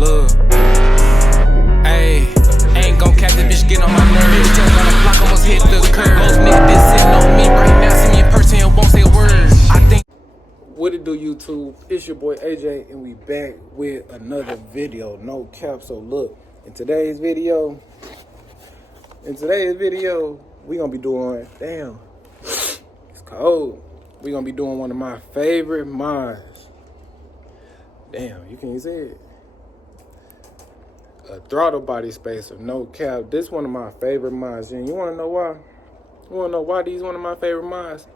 Look, ayy, ain't gon' catch that bitch getting on my nerves. Just got a block, almost hit the curb. Most niggas been sitting on me right now, see me in person and won't say a word. I think. What it do, YouTube? It's your boy AJ, and we back with another video, no cap. So look, in today's video, we gonna be doing, damn, it's cold. We gonna be doing one of my favorite mods. Damn, you can't see it. A throttle body spacer, no cap. This one of my favorite mods, and you wanna know why? You wanna know why these one of my favorite mods?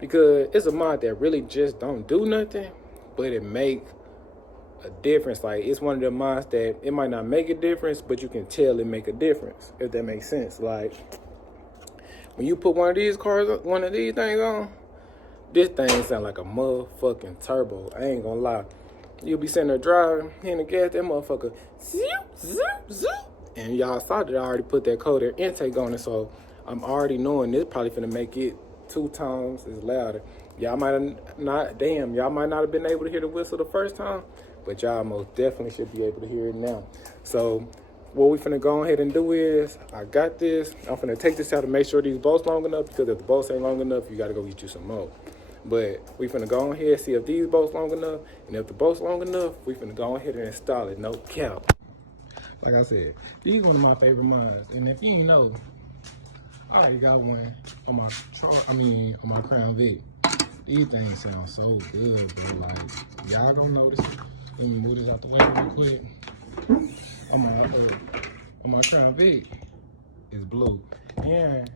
Because it's a mod that really just don't do nothing, but it make a difference. Like, it's one of the mods that it might not make a difference, but you can tell it make a difference, if that makes sense. Like, when you put one of these things on, this thing sound like a motherfucking turbo. I ain't gonna lie. You'll be sitting there driving, hitting the gas, that motherfucker, zoop, zoop, zoop. And y'all saw that I already put that cold air intake on it, so I'm already knowing this probably finna make it 2 times as louder. Y'all might not have been able to hear the whistle the first time, but y'all most definitely should be able to hear it now. So what we finna go ahead and do is, I got this. I'm finna take this out to make sure these bolts long enough, because if the bolts ain't long enough, you gotta go get you some more. But we finna go ahead, see if these bolts long enough, and if the bolts long enough, we finna go ahead and install it, no cap. Like I said, these one of my favorite mods, and if you ain't know, I already got one on my on my Crown Vic. These things sound so good, bro. Like, y'all gonna notice it. Let me move this out the way real quick. On my Crown Vic, it's blue. And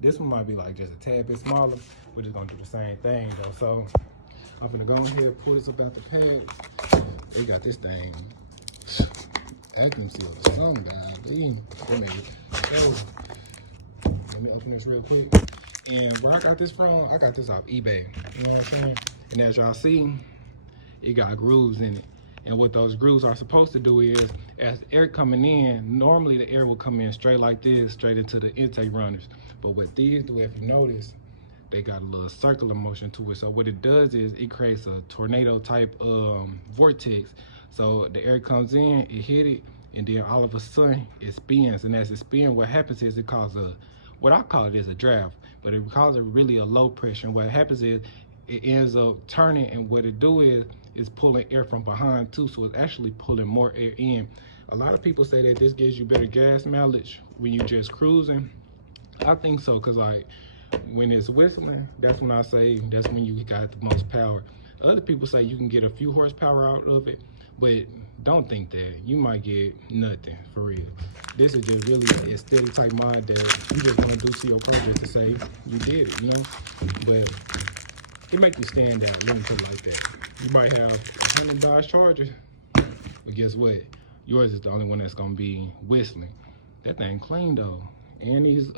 this one might be like just a tad bit smaller. We're just gonna do the same thing though. So I'm gonna go ahead and pull this up out the pads. They got this thing. Vacuum seal or something, guys. They made it. So, let me open this real quick. And where I got this from, I got this off eBay. You know what I'm saying? And as y'all see, it got grooves in it. And what those grooves are supposed to do is, as air coming in, normally the air will come in straight like this, straight into the intake runners. But what these do, if you notice, they got a little circular motion to it. So what it does is it creates a tornado type vortex. So the air comes in, it hit it, and then all of a sudden it spins. And as it spins, what happens is it causes what I call it is a draft, but it causes really a low pressure. And what happens is it ends up turning, and what it do is pulling air from behind too. So it's actually pulling more air in. A lot of people say that this gives you better gas mileage when you just cruising. I think so, cause like when it's whistling, that's when I say that's when you got the most power. Other people say you can get a few horsepower out of it, but don't think that. You might get nothing, for real. This is just really an aesthetic type mod that you just want to do to your project to say you did it, you know? But it make you stand out, let me put it like that. You might have 100 Dodge Chargers, but guess what? Yours is the only one that's gonna be whistling. That thing clean though. And these,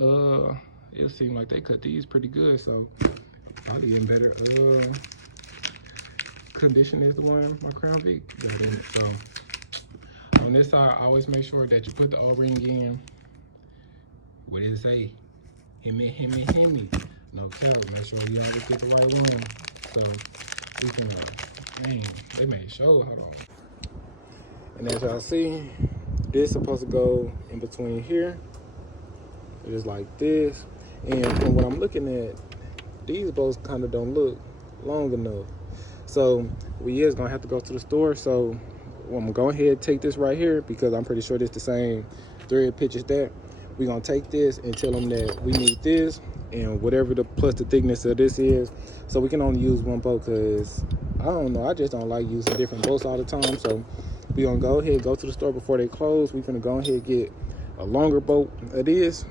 it seemed like they cut these pretty good, so probably in better condition as the one my Crown Vic got in it. So on this side, I always make sure that you put the O-ring in. What did it say? Hemi. No cap. Make sure you always get the right one. So we can, man, they made sure. Hold on. And as y'all see, this is supposed to go in between here. It's like this. And from what I'm looking at, these bolts kind of don't look long enough. So we is gonna have to go to the store. So I'm gonna go ahead and take this right here, because I'm pretty sure this the same thread pitch as that. We're gonna take this and tell them that we need this and whatever the plus the thickness of this is. So we can only use one bolt, because I don't know, I just don't like using different bolts all the time. So we're gonna go ahead, go to the store before they close. We're gonna go ahead and get a longer bolt of this,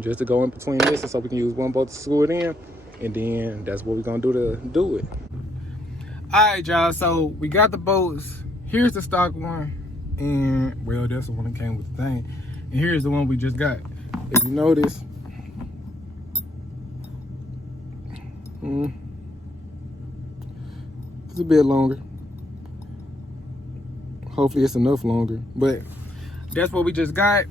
just to go in between this, and so we can use one bolt to screw it in, and then that's what we're gonna do to do it. All right, y'all, so we got the bolts. Here's the stock one, and well, that's the one that came with the thing. And here's the one we just got. If you notice, it's a bit longer. Hopefully it's enough longer, but that's what we just got.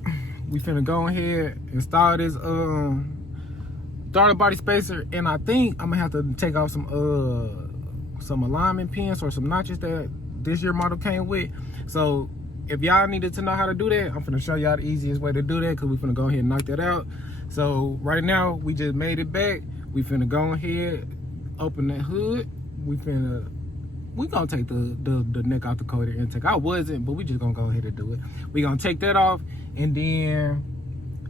We finna go ahead and install this throttle body spacer, and I think I'm gonna have to take off some alignment pins or some notches that this year model came with. So if y'all needed to know how to do that, I'm finna show y'all the easiest way to do that, because we finna go ahead and knock that out. So right now, we just made it back. We finna go ahead, open that hood. We gonna take the neck out the coated intake. I wasn't, but we just gonna go ahead and do it. We gonna take that off, and then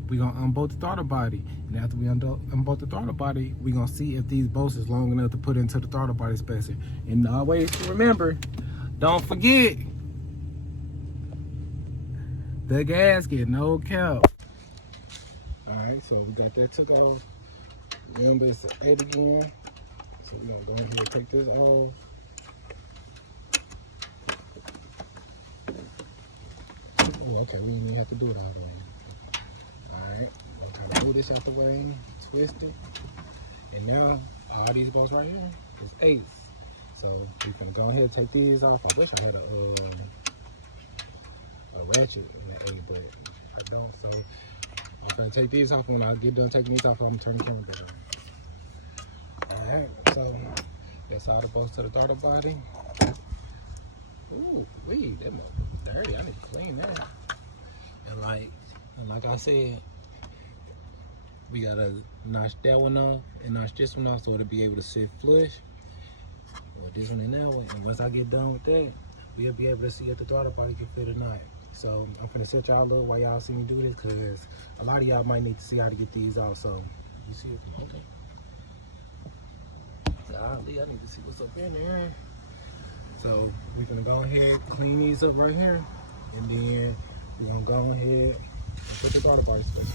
we gonna unbolt the throttle body. And after we unbolt the throttle body, we gonna see if these bolts is long enough to put into the throttle body spacer. And always remember, don't forget, the gasket, no cap. Alright, so we got that took off. Remember, it's an 8 again. So we're gonna go ahead and take this off. Oh, okay, we didn't even have to do it all the way. Alright, I'm trying to move this out the way, twist it. And now, all these bolts right here is 8s. So we can go ahead and take these off. I wish I had a ratchet in the 8, but I don't. So I'm gonna take these off. When I get done taking these off, I'm gonna turn the camera back on. Alright, so that's all the bolts to the throttle body. Ooh, wait, that motherfucker's dirty. I need to clean that. And like I said, we gotta notch that one off and notch this one off so it'll be able to sit flush. Well, this one and that one. And once I get done with that, we'll be able to see if the throttle body can fit or not. So I'm gonna set y'all a little while y'all see me do this, because a lot of y'all might need to see how to get these off. So you see it? Okay. Golly, I need to see what's up in there. So we're gonna go ahead, clean these up right here, and then we're gonna go ahead and put the throttle body spacer on.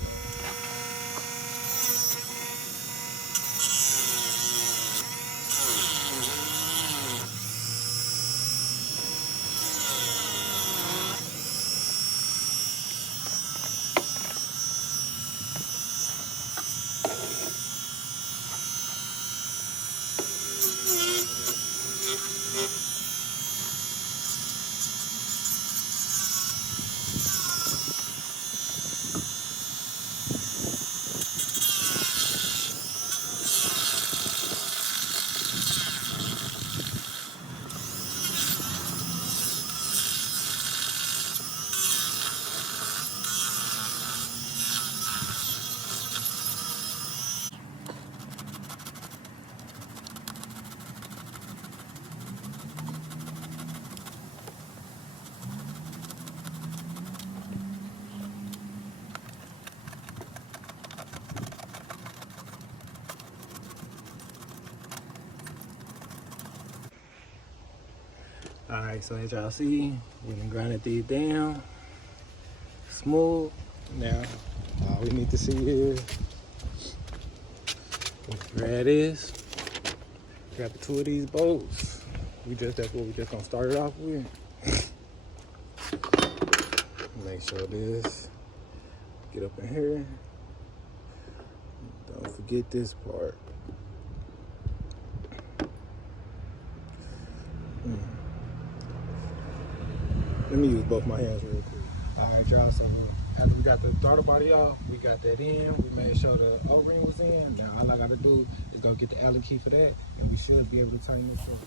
Alright, so as y'all see, we done grinded these down smooth. Now, all we need to see is grab this, grab the 2 of these bolts. That's what we just gonna start it off with. Make sure this get up in here. Don't forget this part. Let me use both my hands real quick. Alright, y'all, so after we got the throttle body off, we got that in, we made sure the O-ring was in. Now all I gotta do is go get the Allen key for that, and we should be able to tighten this up.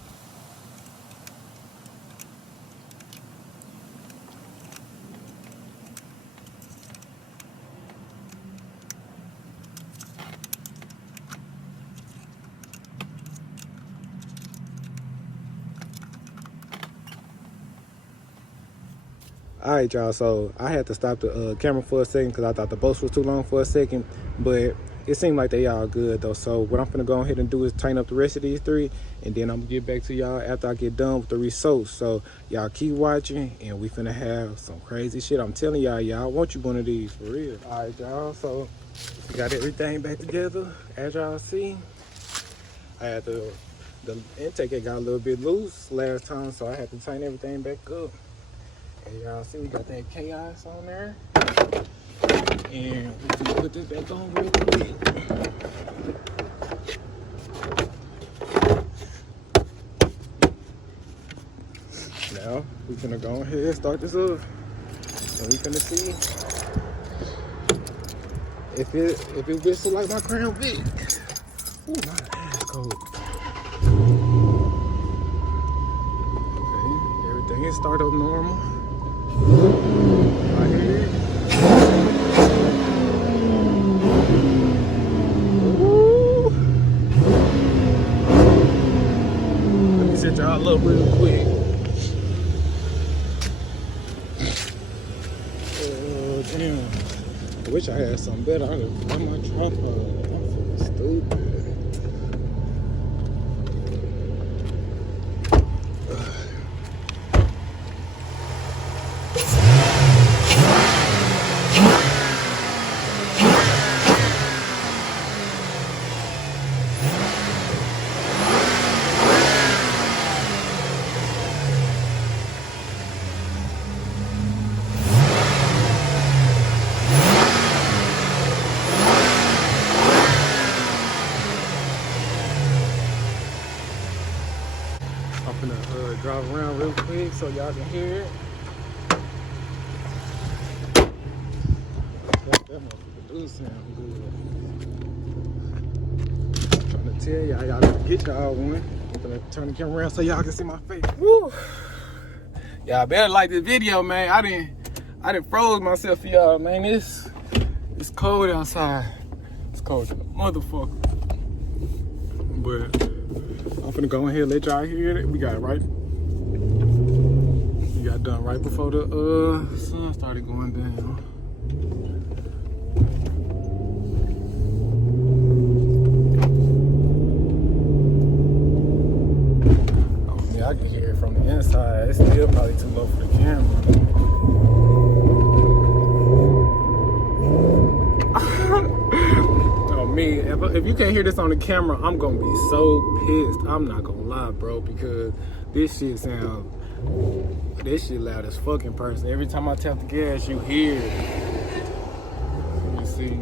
Alright, y'all, so I had to stop the camera for a second because I thought the bolts was too long for a second, but it seemed like they all good though. So what I'm gonna go ahead and do is tighten up the rest of these 3, and then I'm gonna get back to y'all after I get done with the results. So y'all keep watching, and we finna have some crazy shit. I'm telling y'all want you one of these for real. Alright, y'all, so we got everything back together. As y'all see, I had the intake, it got a little bit loose last time, so I had to tighten everything back up. And y'all see we got that chaos on there. And we can put this back on real quick. Now we're gonna go ahead and start this up. And we finna see if it whistle like my Crown Vic. Ooh, my ass cold. Okay, everything is started up normal. Damn. I wish I had something better. I could find my tripod. I'm feeling stupid. I'm finna drive around real quick so y'all can hear it. That motherfucker do sound good. I'm trying to tell y'all gotta get y'all one. I'm gonna turn the camera around so y'all can see my face. Woo! Y'all better like this video, man. I didn't froze myself for y'all, man. It's cold outside. It's cold as a motherfucker. But I'm finna go ahead and let y'all hear it. We got it right. We got done right before the sun started going down. Oh yeah, I can hear it from the inside. It's still probably too low for the camera. Me, if you can't hear this on the camera, I'm gonna be so pissed. I'm not gonna lie, bro, because this shit loud as fuck in person. Every time I tap the gas, you hear it. Let me see.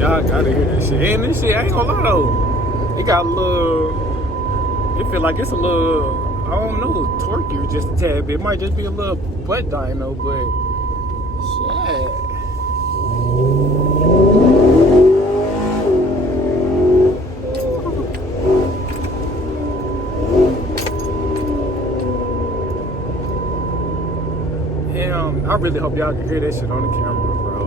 Y'all gotta hear that shit. And this shit, I ain't gonna lie though, it got a little, it feel like it's a little, I don't know, torquey just a tad bit. It might just be a little butt dyno, but shit. Damn, I really hope y'all can hear that shit on the camera, bro.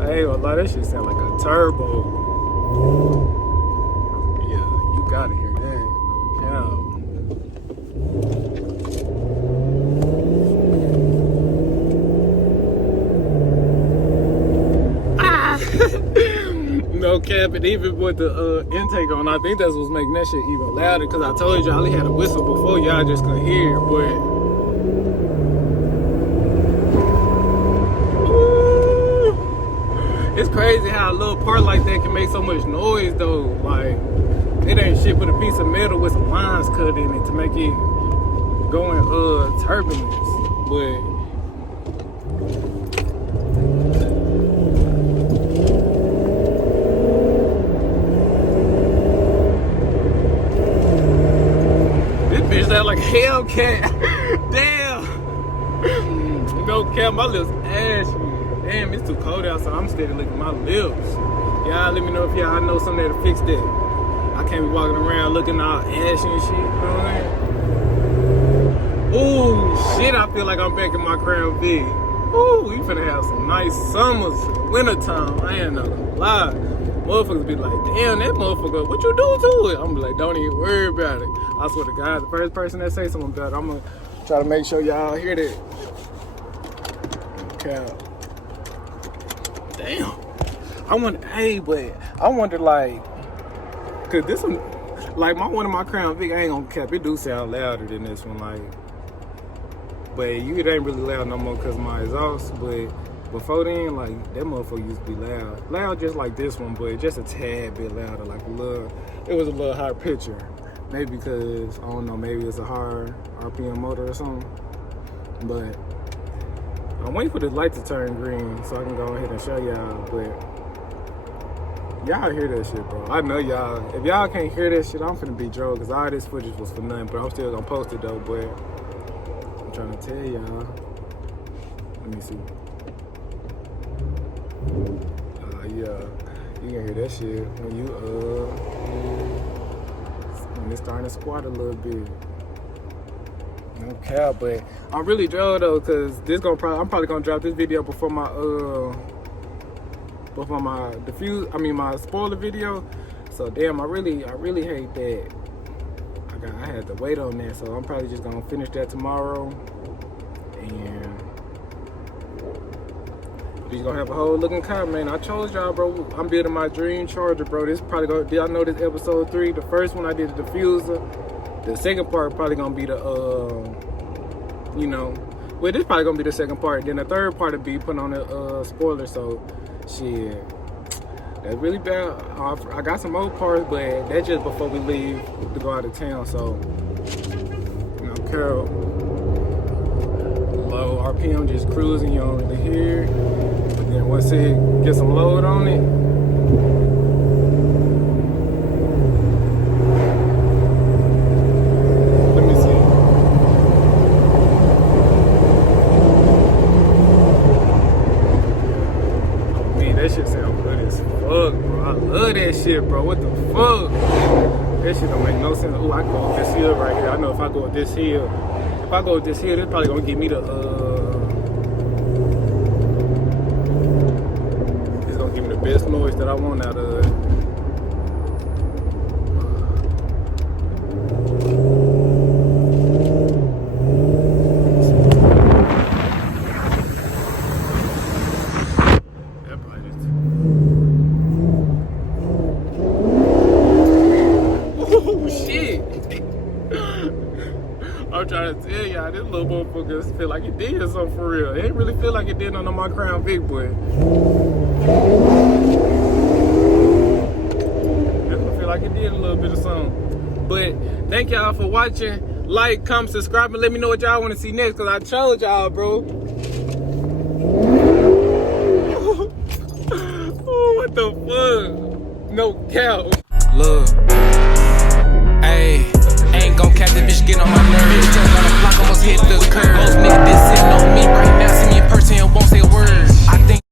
I ain't gonna lie, that shit sound like a turbo. Yeah, you gotta hear that. Yeah. No cap, and even with the intake on, I think that's what's making that shit even louder. Cause I told you I only had a whistle before, y'all just couldn't hear it, but. It's crazy how a little part like that can make so much noise though. Like, it ain't shit but a piece of metal with some lines cut in it to make it go in turbulence. But this bitch sound like Hellcat. Damn. No cap, my lips ashy. Damn, it's too cold outside. I'm steady licking my lips. Y'all let me know if y'all know something that'll fix that. I can't be walking around looking all ashy and shit, you know what I mean? Ooh, shit, I feel like I'm back in my Crown Vic. Ooh, we finna have some nice summers, wintertime. I ain't not gonna lie. Motherfuckers be like, damn, that motherfucker, what you do to it? I'm like, don't even worry about it. I swear to God, the first person that say something about it, I'm gonna try to make sure y'all hear that. Okay. Damn. I wonder like, cause this one, like one of my Crown Vic, I ain't gonna cap, it do sound louder than this one, like, but it ain't really loud no more cause of my exhaust, but before then, like, that motherfucker used to be loud. Loud just like this one, but just a tad bit louder, like it was a little higher pitcher. Maybe because, I don't know, maybe it's a hard RPM motor or something, but I'm waiting for the light to turn green so I can go ahead and show y'all, but y'all hear that shit, bro. I know y'all, if y'all can't hear that shit, I'm finna be drunk because all this footage was for nothing, but I'm still gonna post it though, but I'm trying to tell y'all. Let me see. Yeah, you can hear that shit when it's starting to squat a little bit. No cap, but I'm really drunk though, cause I'm probably gonna drop this video before before my my spoiler video. So damn, I really hate that. I had to wait on that, so I'm probably just gonna finish that tomorrow, and he's gonna have a whole looking car, man. I told y'all, bro, I'm building my dream Charger, bro. This probably did y'all know this episode 3? The first one I did the diffuser. The second part probably gonna be the well, this probably gonna be the second part. Then the third part will be putting on the spoiler. So shit, that's really bad. I got some old parts, but that's just before we leave to go out of town. So Carol, low RPM, just cruising, you know, to here. But then once it get some load on it, let me see. Man, that shit sound good as fuck, bro. I love that shit, bro. What the fuck? That shit don't make no sense. Ooh, I go up this hill right here. I know if I go up this hill, this probably gonna give me the it's gonna give me the best noise that I want out of it. That probably just... Oh shit! I'm trying to tell y'all, this little motherfucker feel like it did something for real. It ain't really feel like it did on my Crown Vic, boy. It feel like it did a little bit of something. But thank y'all for watching. Like, comment, subscribe, and let me know what y'all want to see next, because I told y'all, bro. Oh, what the fuck? No cap. Look, ayy, ain't gon' catch that bitch, get on my nerves. Just on the block, almost hit the curb.